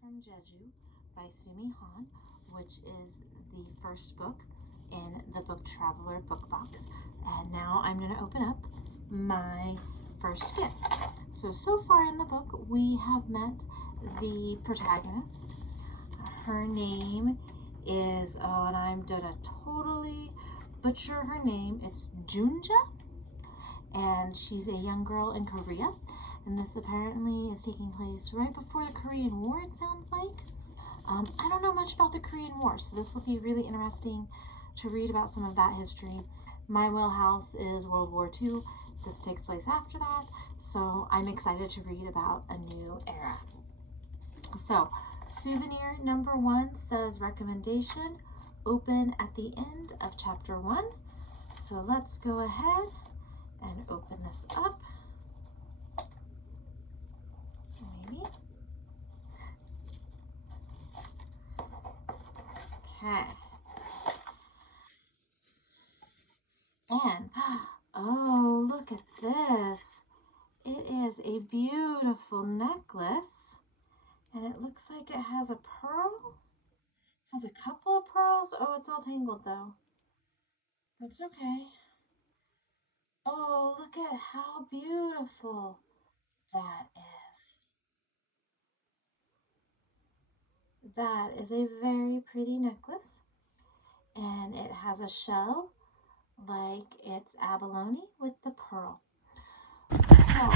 from Jeju by Sumi Han, which is the first book in the Book Traveler book box. And now I'm going to open up my first gift. So far in the book, we have met the protagonist. Her name is, and I'm going to totally butcher her name. It's Junja, and she's a young girl in Korea. And this apparently is taking place right before the Korean War, it sounds like. I don't know much about the Korean War, so this will be really interesting to read about some of that history. My wheelhouse is World War II. This takes place after that, so I'm excited to read about a new era. So, souvenir number 1 says recommendation, open at the end of chapter 1. So let's go ahead and open this up. Maybe. Okay. And, oh, look at this. It is a beautiful necklace. And it looks like it has a pearl. Has a couple of pearls. Oh, it's all tangled though. That's okay. Oh, look at how beautiful that is. That is a very pretty necklace. And it has a shell like it's abalone with the pearl. So,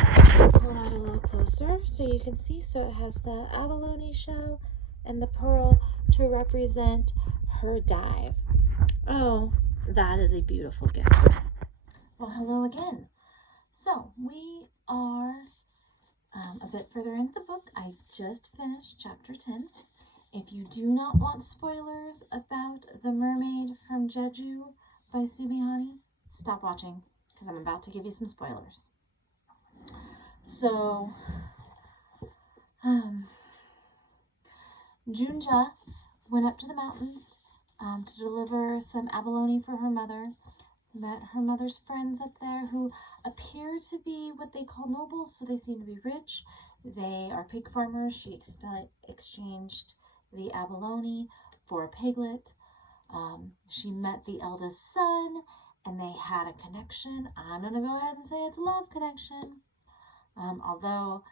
pull that a little closer so you can see. So it has the abalone shell and the pearl to represent her dive. Oh, that is a beautiful gift. Well, hello again. So we are a bit further into the book. I just finished chapter 10. If you do not want spoilers about The Mermaid from Jeju by Sumi Han, stop watching because I'm about to give you some spoilers. So, Junja went up to the mountains to deliver some abalone for her mother. Met her mother's friends up there who appear to be what they call nobles, so they seem to be rich. They are pig farmers. She exchanged the abalone for a piglet. She met the eldest son, and they had a connection. I'm going to go ahead and say it's a love connection. Although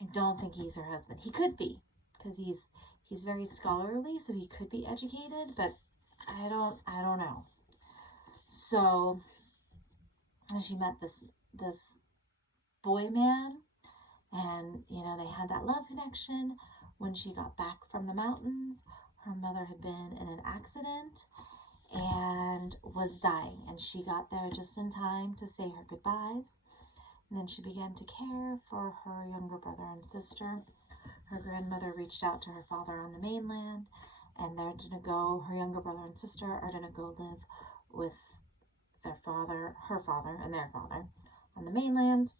I don't think he's her husband. He could be, because he's very scholarly, so he could be educated, but I don't know. So she met this boy man, and they had that love connection. When she got back from the mountains, her mother had been in an accident and was dying, and she got there just in time to say her goodbyes. And then she began to care for her younger brother and sister. Her grandmother reached out to her father on the mainland, and they're gonna go. Her younger brother and sister are gonna go live with her father, and their father on the mainland.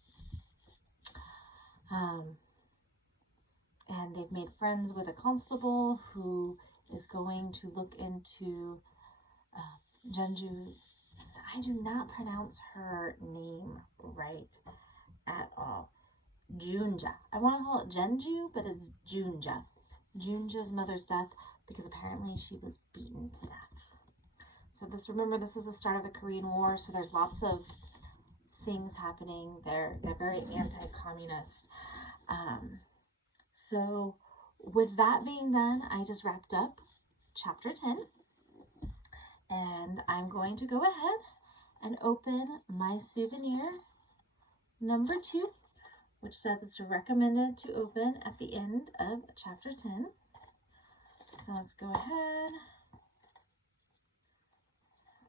And they've made friends with a constable who is going to look into Jeju. I do not pronounce her name right at all. Junja. I want to call it Jeju, but it's Junja. Junja's mother's death, because apparently she was beaten to death. So remember, this is the start of the Korean War, so there's lots of things happening. They're very anti-communist. So with that being done, I just wrapped up chapter 10. And I'm going to go ahead and open my souvenir number 2, which says it's recommended to open at the end of chapter 10. So let's go ahead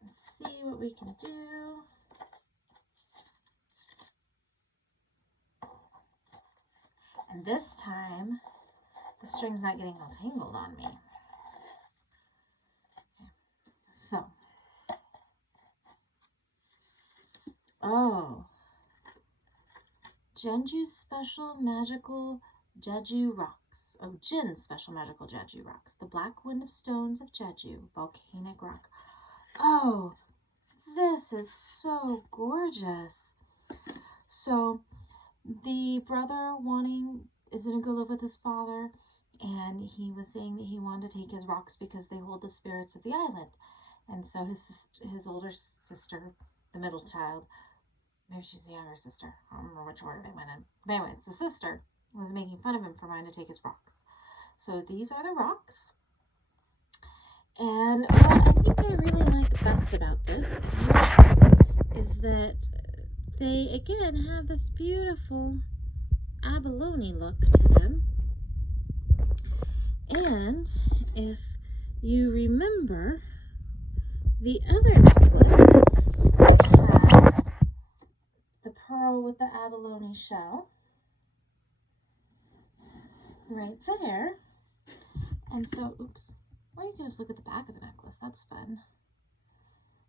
and see what we can do. And this time, the string's not getting all tangled on me. Okay. So, Jeju's special magical Jeju rocks. Oh, Jin's special magical Jeju rocks. The black wind of stones of Jeju, volcanic rock. Oh, this is so gorgeous. So, the brother is going to go live with his father. and he was saying that he wanted to take his rocks because they hold the spirits of the island. And so his older sister, the middle child, maybe she's the younger sister, I don't remember which order they went in. But anyways, the sister was making fun of him for wanting to take his rocks. So these are the rocks. And what I think I really like best about this is that they again have this beautiful abalone look to them. And if you remember the other necklace that had the pearl with the abalone shell right there. And so, oops, or you can just look at the back of the necklace. That's fun.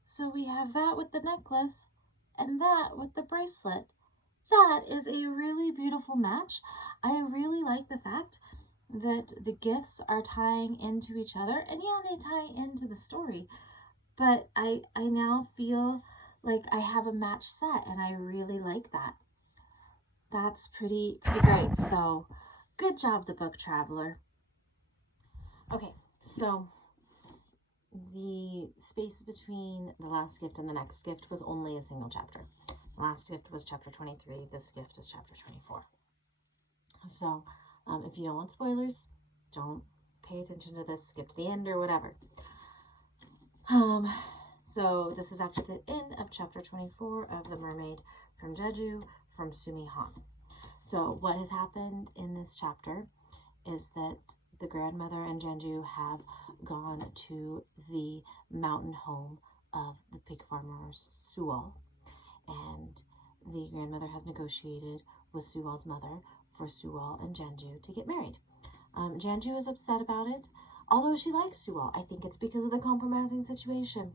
So we have that with the necklace and that with the bracelet. That is a really beautiful match. I really like the fact that the gifts are tying into each other. And yeah, they tie into the story. But I now feel like I have a match set, and I really like that. That's pretty great. So good job, the book traveler. Okay, so the space between the last gift and the next gift was only a single chapter. The last gift was chapter 23. This gift is chapter 24. So if you don't want spoilers, don't pay attention to this, skip to the end or whatever. So this is after the end of chapter 24 of The Mermaid from Jeju from Sumi Han. So what has happened in this chapter is that the grandmother and Jeonju have gone to the mountain home of the pig farmer Sual, and the grandmother has negotiated with Sual's mother for Sual and Jeonju to get married. Jeonju is upset about it, although she likes Sual. I think it's because of the compromising situation.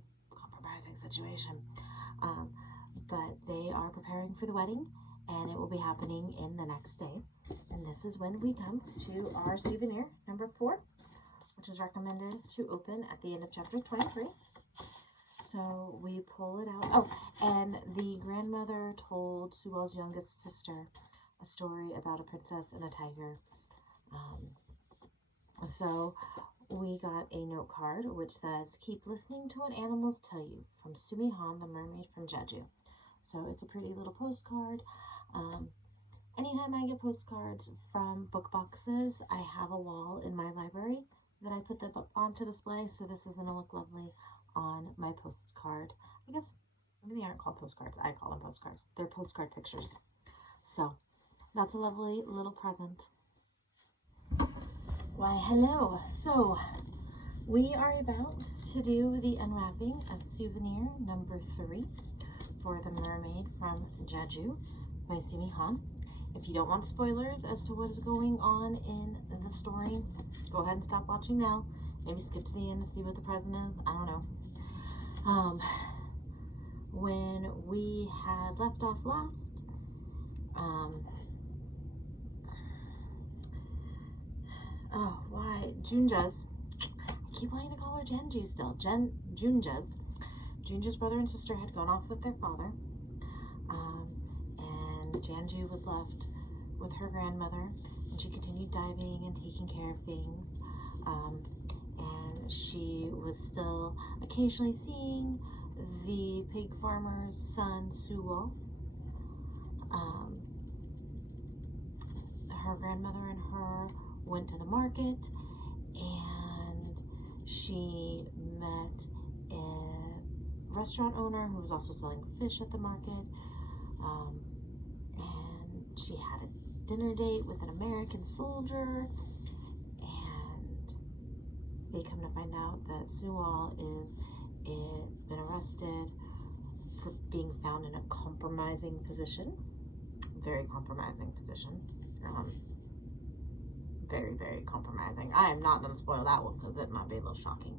But they are preparing for the wedding, and it will be happening in the next day. And this is when we come to our souvenir number 4, which is recommended to open at the end of chapter 23. So we pull it out. Oh, and the grandmother told Sual's youngest sister a story about a princess and a tiger. So we got a note card which says, "Keep listening to what animals tell you," from Sumi Han, the mermaid from Jeju. So it's a pretty little postcard. Anytime I get postcards from book boxes, I have a wall in my library that I put the book on to display, so this is going to look lovely on my postcard. I guess maybe they aren't called postcards. I call them postcards. They're postcard pictures. So that's a lovely little present. Why, hello. So we are about to do the unwrapping of souvenir number 3 for The Mermaid from Jeju by Sumi Han. If you don't want spoilers as to what is going on in the story, go ahead and stop watching now. Maybe skip to the end to see what the present is. I don't know. When we had left off last, Junja's, I keep wanting to call her Jeonju still, Junja's brother and sister had gone off with their father, and Jeonju was left with her grandmother, and she continued diving and taking care of things, and she was still occasionally seeing the pig farmer's son, Sual. Her grandmother and her went to the market, and she met a restaurant owner who was also selling fish at the market, and she had a dinner date with an American soldier, and they come to find out that Sual is been arrested for being found in a compromising position, very compromising position. Very, very compromising. I am not going to spoil that one because it might be a little shocking.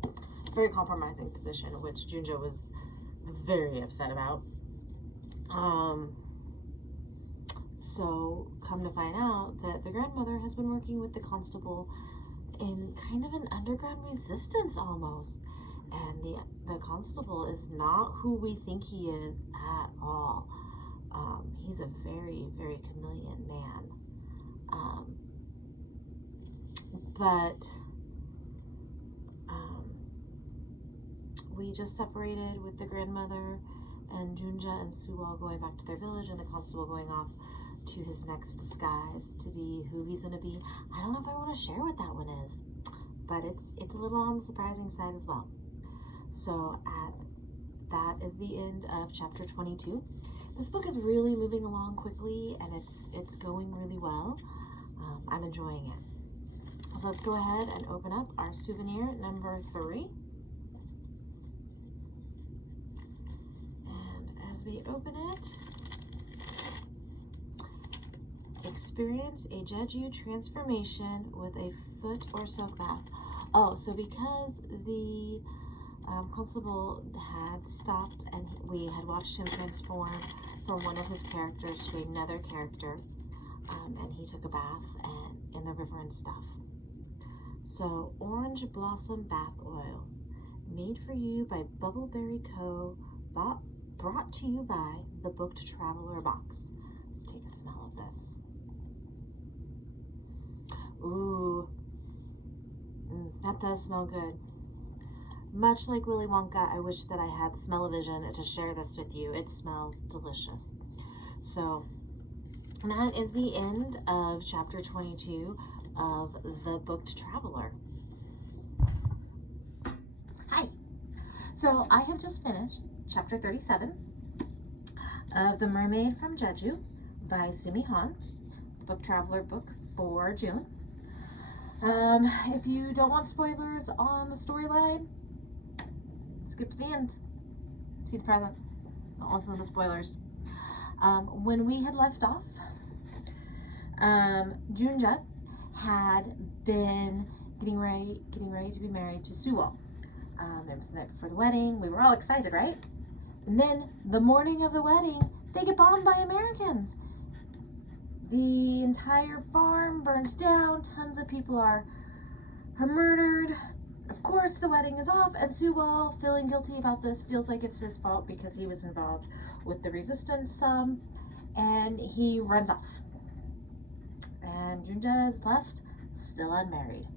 Very compromising position, which Junja was very upset about. So come to find out that the grandmother has been working with the constable in kind of an underground resistance almost. And the constable is not who we think he is at all. He's a very, very chameleon man. but we just separated with the grandmother and Junja and Suwal going back to their village, and the constable going off to his next disguise to be who he's going to be. I don't know if I want to share what that one is, but it's a little on the surprising side as well. So that is the end of chapter 22. This book is really moving along quickly, and it's going really well. I'm enjoying it. So let's go ahead and open up our souvenir number 3. And as we open it, experience a Jeju transformation with a foot or soak bath. Oh, so because the constable had stopped and we had watched him transform from one of his characters to another character, and he took a bath in the river and stuff. So, Orange Blossom Bath Oil, made for you by Bubbleberry Co., brought to you by the Booked Traveler Box. Let's take a smell of this. Ooh, that does smell good. Much like Willy Wonka, I wish that I had smell-o-vision to share this with you. It smells delicious. So that is the end of chapter 22 of The Booked Traveler. Hi. So I have just finished chapter 37 of The Mermaid from Jeju by Sumi Han, the Book Traveler book for June. If you don't want spoilers on the storyline, skip to the end. See the present. Don't listen to the spoilers. When we had left off, Junja had been getting ready to be married to Suwal. It was the night before the wedding. We were all excited, right? And then the morning of the wedding, they get bombed by Americans. The entire farm burns down. Tons of people are murdered. Of course, the wedding is off, and Suwal, feeling guilty about this, feels like it's his fault because he was involved with the resistance, and he runs off. And Junja is left still unmarried.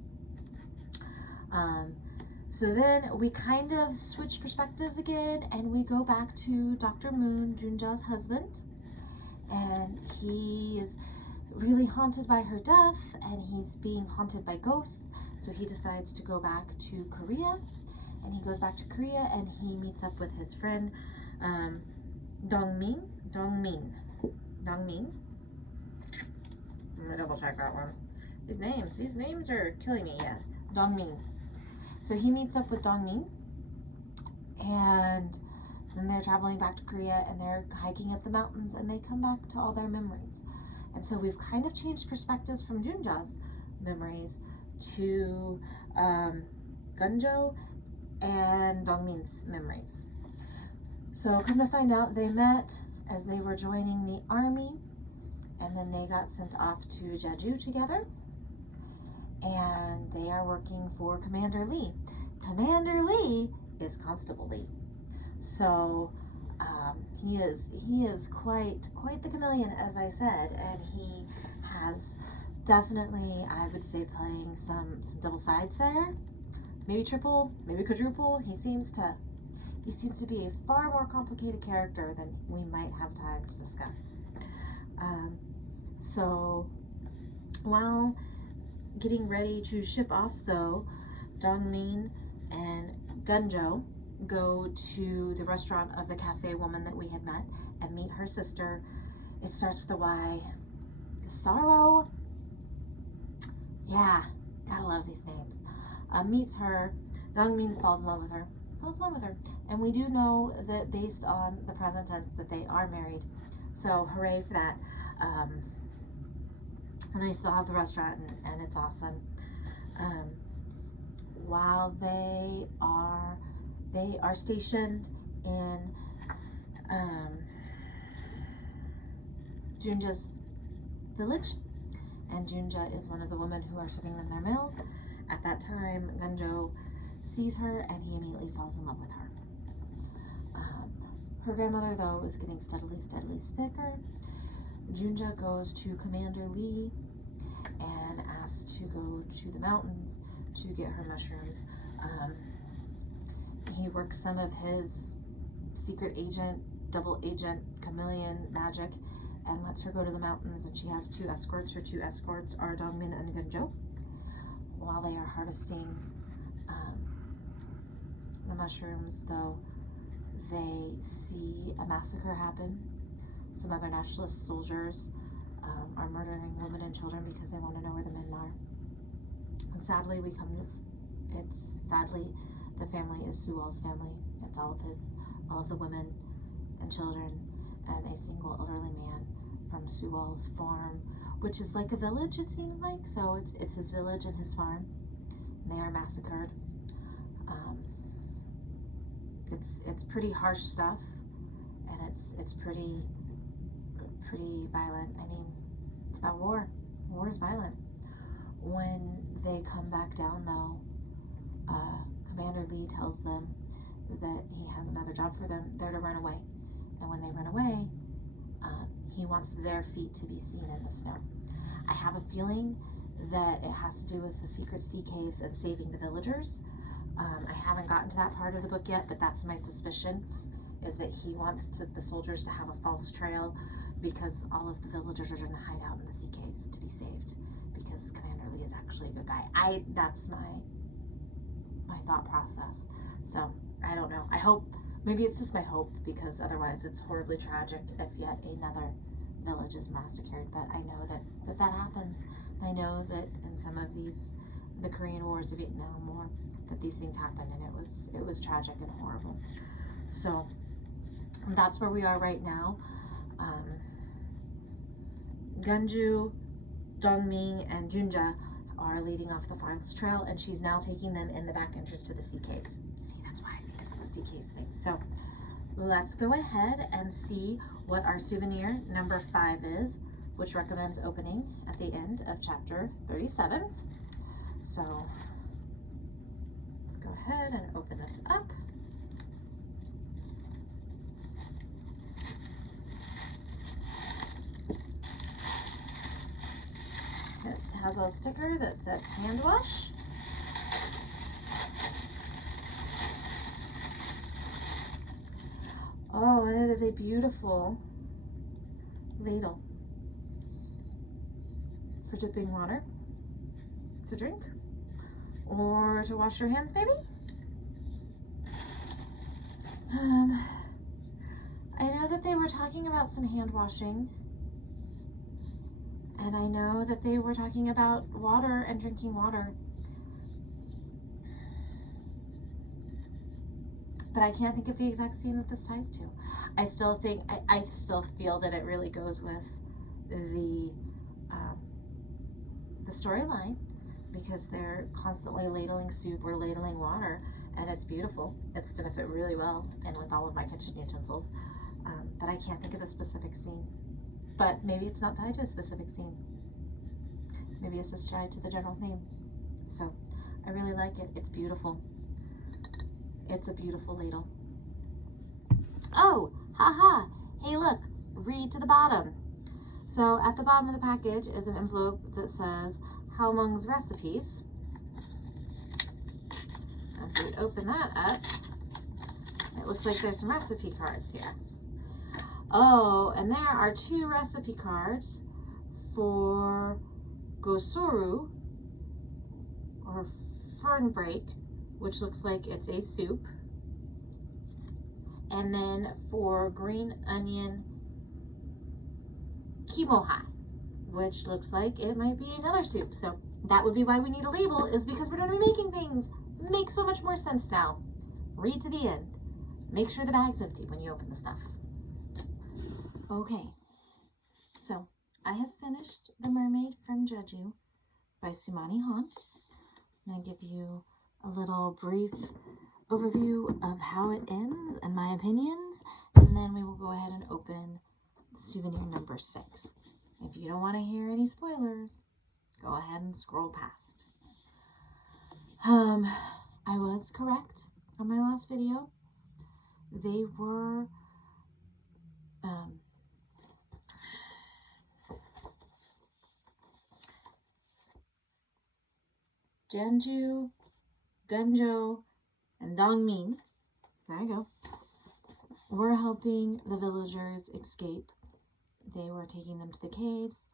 So then we kind of switch perspectives again, and we go back to Dr. Moon, Junja's husband, and he is really haunted by her death, and he's being haunted by ghosts. So he decides to go back to Korea, and he goes back to Korea, and he meets up with his friend Dongmin. I'm gonna double check that one. These names are killing me. Yeah, Dongmin. So he meets up with Dongmin, and then they're traveling back to Korea, and they're hiking up the mountains, and they come back to all their memories. And so we've kind of changed perspectives from Junja's memories to Gunjo and Dongmin's memories. So come to find out, they met as they were joining the army, and then they got sent off to Jeju together, and they are working for Commander Lee. Commander Lee is Constable Lee. So he is quite the chameleon, as I said, and he has definitely, I would say, playing some double sides there, maybe triple, maybe quadruple. He seems to be a far more complicated character than we might have time to discuss. So while getting ready to ship off, though, Dongmin and Gunjo go to the restaurant of the cafe woman that we had met and meet her sister. It starts with a Y. Sorrow. Yeah, gotta love these names. Meets her. Dongmin falls in love with her. And we do know that based on the present tense that they are married. So hooray for that. And they still have the restaurant, and it's awesome. While they are stationed in Junja's village, and Junja is one of the women who are serving them their meals. At that time, Gunjo sees her, and he immediately falls in love with her. Her grandmother, though, is getting steadily sicker. Junja goes to Commander Lee and has to go to the mountains to get her mushrooms. He works some of his secret agent, double agent, chameleon magic and lets her go to the mountains, and she has 2 escorts. Her 2 escorts are Dongmin and Gunjo. While they are harvesting the mushrooms, though, they see a massacre happen. Some other nationalist soldiers are murdering women and children because they want to know where the men are. And sadly, sadly the family is Sual's family. It's all of the women and children and a single elderly man from Sual's farm, which is like a village, it seems like. So it's his village and his farm. And they are massacred. It's pretty harsh stuff, and it's pretty violent. I mean, it's about war. War is violent. When they come back down, though, Commander Lee tells them that he has another job for them. They're to run away, and when they run away, he wants their feet to be seen in the snow. I have a feeling that it has to do with the secret sea caves and saving the villagers. I haven't gotten to that part of the book yet, but that's my suspicion, is that he wants the soldiers to have a false trail because all of the villagers are going to hide out in the sea caves to be saved, because Commander Lee is actually a good guy. That's my thought process. So I don't know. I hope, maybe it's just my hope, because otherwise it's horribly tragic if yet another village is massacred. But I know that happens. I know that in some of the Korean Wars, the Vietnam War, that these things happen, and it was tragic and horrible. So that's where we are right now. Gunju, Dongming, and Junja are leading off the forest trail, and she's now taking them in the back entrance to the sea caves. See, that's why I think it's the sea caves thing. So let's go ahead and see what our souvenir number 5 is, which recommends opening at the end of chapter 37. So let's go ahead and open this up. This has a sticker that says hand wash. Oh, and it is a beautiful ladle for dipping water to drink or to wash your hands, maybe. I know that they were talking about some hand washing, and I know that they were talking about water and drinking water, but I can't think of the exact scene that this ties to. I still feel that it really goes with the storyline, because they're constantly ladling soup or ladling water, and it's beautiful. It's gonna fit really well and with all of my kitchen utensils, but I can't think of the specific scene. But maybe it's not tied to a specific scene. Maybe it's just tied to the general theme. So I really like it. It's beautiful. It's a beautiful ladle. Oh, haha. Hey, look, read to the bottom. So at the bottom of the package is an envelope that says Hao Meng's recipes. As we open that up, it looks like there's some recipe cards here. Oh, and there are 2 recipe cards for gosoru, or fern break, which looks like it's a soup. And then for green onion kimoha, which looks like it might be another soup. So that would be why we need a label, is because we're going to be making things. It makes so much more sense now. Read to the end. Make sure the bag's empty when you open the stuff. Okay, so I have finished The Mermaid from Jeju by Sumani Han. I'm going to give you a little brief overview of how it ends and my opinions, and then we will go ahead and open souvenir number 6. If you don't want to hear any spoilers, go ahead and scroll past. I was correct on my last video. They were Janju, Gunjo, and Dongmin, there you go, were helping the villagers escape. They were taking them to the caves.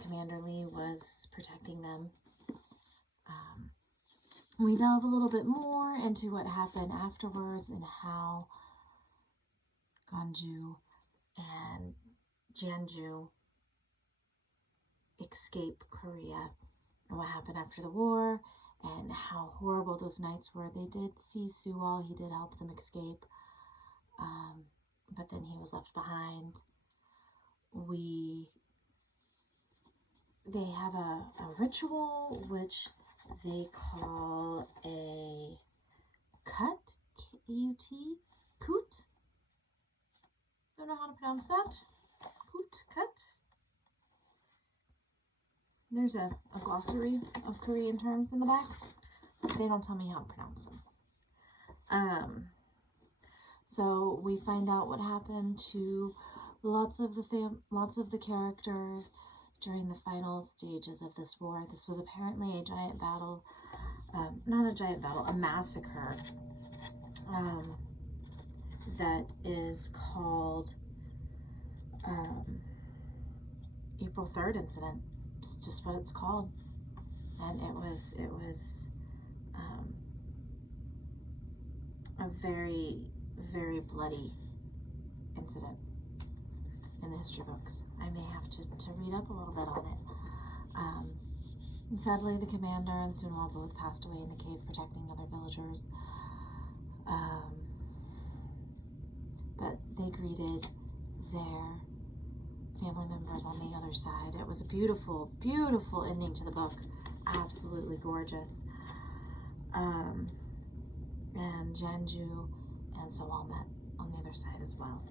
Commander Lee was protecting them. We delve a little bit more into what happened afterwards and how Ganju and Janju escape Korea and what happened after the war and how horrible those nights were. They did see Suwal. He did help them escape, but then he was left behind. They have a ritual which they call a kut, K-U-T, kut. Don't know how to pronounce that. Kut. There's a glossary of Korean terms in the back. They don't tell me how to pronounce them. So we find out what happened to lots of the characters during the final stages of this war. This was apparently a giant battle, not a giant battle, a massacre that is called April 3rd incident. It's just what it's called, and it was a very, very bloody incident in the history books. I may have to read up a little bit on it. Sadly, the commander and Sunwoo both passed away in the cave protecting other villagers. But they greeted their family members on the other side. It was a beautiful, beautiful ending to the book. Absolutely gorgeous. And Janju and Sewol met on the other side as well.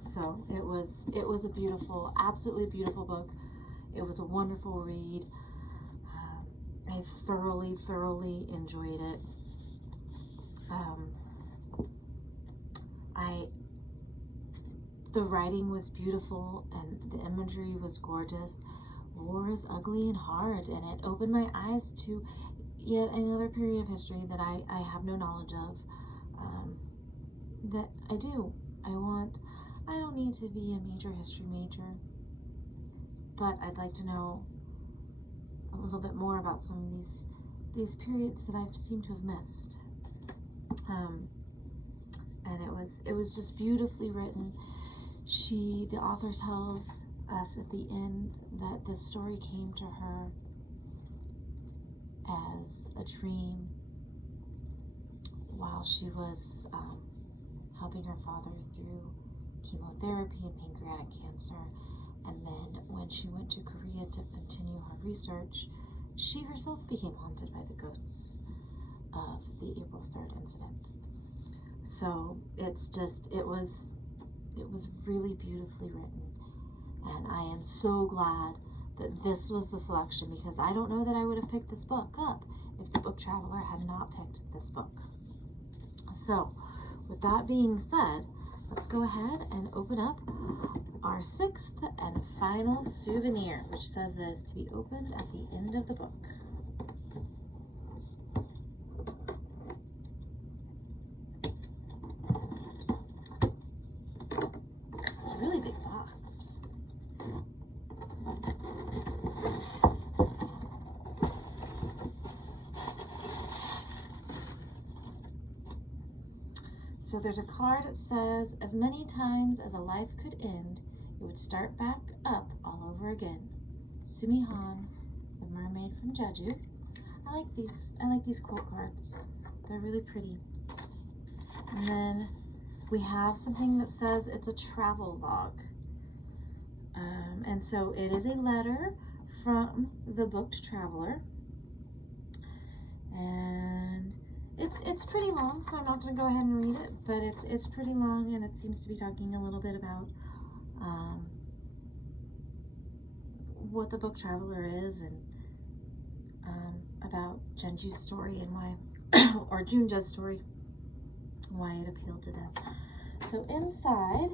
So it was a beautiful, absolutely beautiful book. It was a wonderful read. I thoroughly enjoyed it. The writing was beautiful and the imagery was gorgeous. War is ugly and hard, and it opened my eyes to yet another period of history that I have no knowledge of. That I do. I don't need to be a major history major, but I'd like to know a little bit more about some of these periods that I've seemed to have missed. And it was just beautifully written. The author tells us at the end that the story came to her as a dream while she was helping her father through chemotherapy and pancreatic cancer. And then when she went to Korea to continue her research, she herself became haunted by the ghosts of the April 3rd incident. So it was really beautifully written. And I am so glad that this was the selection, because I don't know that I would have picked this book up if the Book Traveler had not picked this book. So with that being said, let's go ahead and open up our 6th and final souvenir, which says that it's to be opened at the end of the book. It's a really big box. So there's a card that says, as many times as a life could end, it would start back up all over again. Sumi Han, the mermaid from Jeju. I like these quote cards. They're really pretty. And then we have something that says it's a travel log. And so it is a letter from the Booked Traveler. And it's pretty long, so I'm not going to go ahead and read it, but it's pretty long, and it seems to be talking a little bit about what the Book Traveler is, and about Janju's story and why, or Junja's story, why it appealed to them. So inside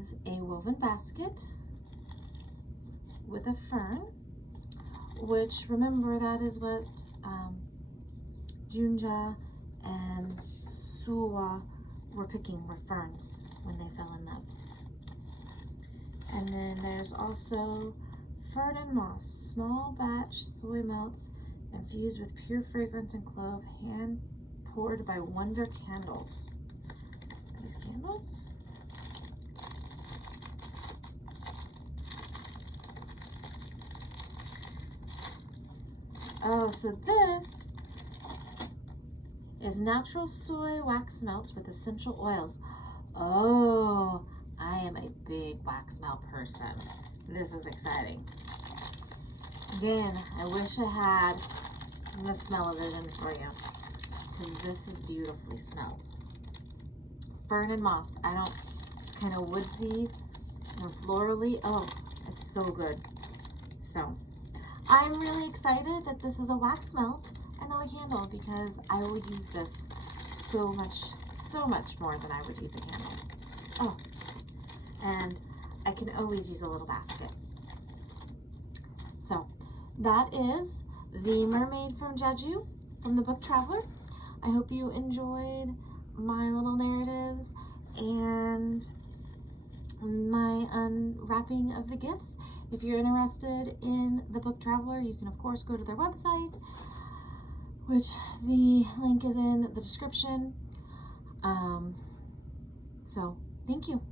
is a woven basket with a fern, which, remember, that is what Junja and Suwa were picking, were ferns when they fell in love. And then there's also fern and moss, small batch soy melts infused with pure fragrance and clove, hand poured by Wonder Candles. Are these candles? Oh, so this is natural soy wax melts with essential oils. Oh, I am a big wax melt person. This is exciting. Again, I wish I had the smell-o-vision for you, because this is beautifully smelled. Fern and moss. It's kind of woodsy and florally. Oh, it's so good. So, I'm really excited that this is a wax melt and not a candle, because I would use this so much more than I would use a candle. Oh, and I can always use a little basket. So, that is The Mermaid from Jeju from the book Traveler. I hope you enjoyed my little narratives and my unwrapping of the gifts. If you're interested in the book Traveler, you can of course go to their website, which the link is in the description. So thank you.